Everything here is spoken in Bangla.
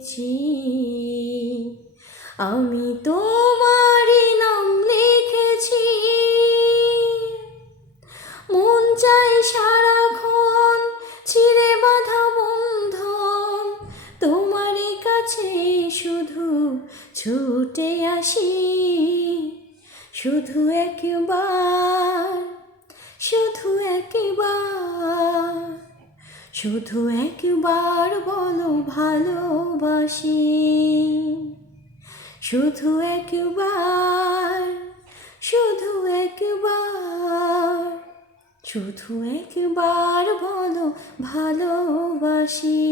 জেনেছি আমি তোমারই নাম লিখেছি। মন চাই সারাক্ষণ চিরে বাঁধা বন্ধন, তোমারই কাছে শুধু ছুটে আসি। শুধু একবার, শুধু একবার, শুধু একবার বলো ভালোবাসি। শুধু একবার, শুধু একবার, শুধু একবার বলো ভালোবাসি।